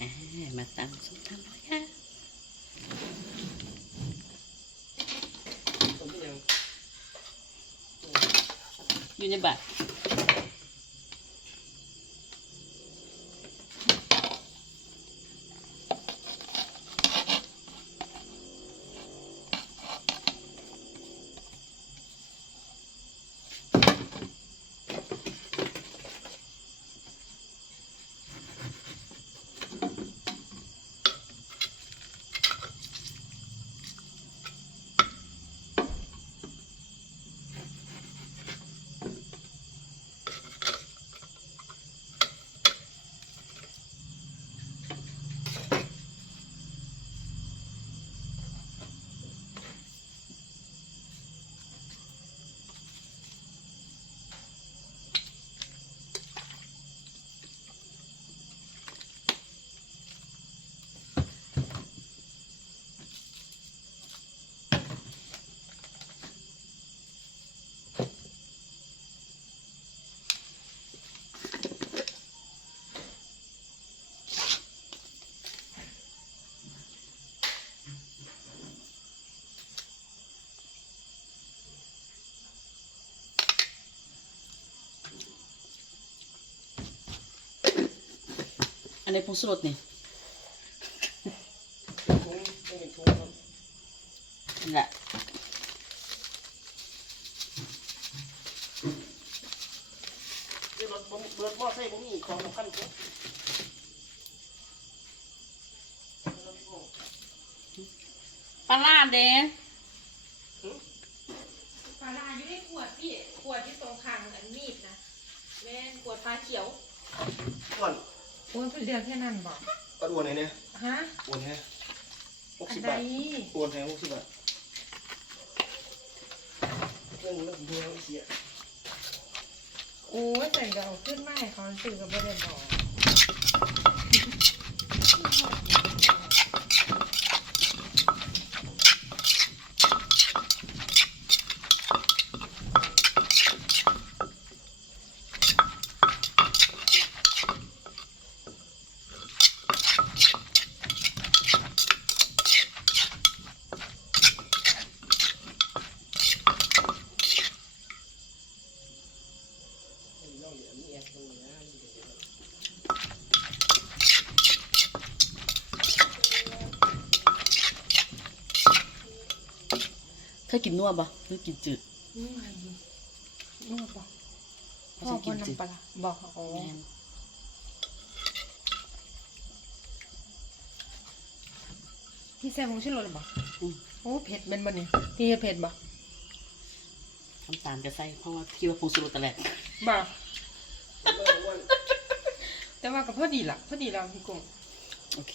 อ่ามาตำส้มตำ นบัตรอันนี้ผงสรดนี่ทุ่งไม่เป็นทุ่งครับนี่แหละเดี๋ยวรถผมรถมอไซค์ผมมีของสำคัญครับปลาลาดเด้ปลาร้าอยู่ในขวดพี่ขวดที่ตรงคางอันมีดนะแม่นขวดฟ้าเขียวอ้วน โอ้ยเป็นเรื่องแค่นั้นบอกก็อ้วนไหนเนี่ยฮะอ้วนแฮะหกอัสินบใดบาทอ้วนแฮะหกสิบบาทเรื่องมันเดียวเสีย โอ้ยแต่เดี๋ยวเอาขึ้นมาให้เขาสื่อกับประเด็นบอก เธอกินนัวปะเธอกินจืดนี่ไงนวดบอกเขาพ่อจะคกินนจืดนำปลาร้าบอกโอ้แม่นพี่แซมมึงชื่อรถหรือบอกอืมโอ้เผ็ดเป็นบ่เนี่ยพี่เผ็ดบอกทำตามจะใส่เพราะว่าคิดว่าผงสรดแต่แรกบอกอ้วน แต่ว่ากับพอดีล่ะ พอดีแล้วพี่กุ้ง โอเค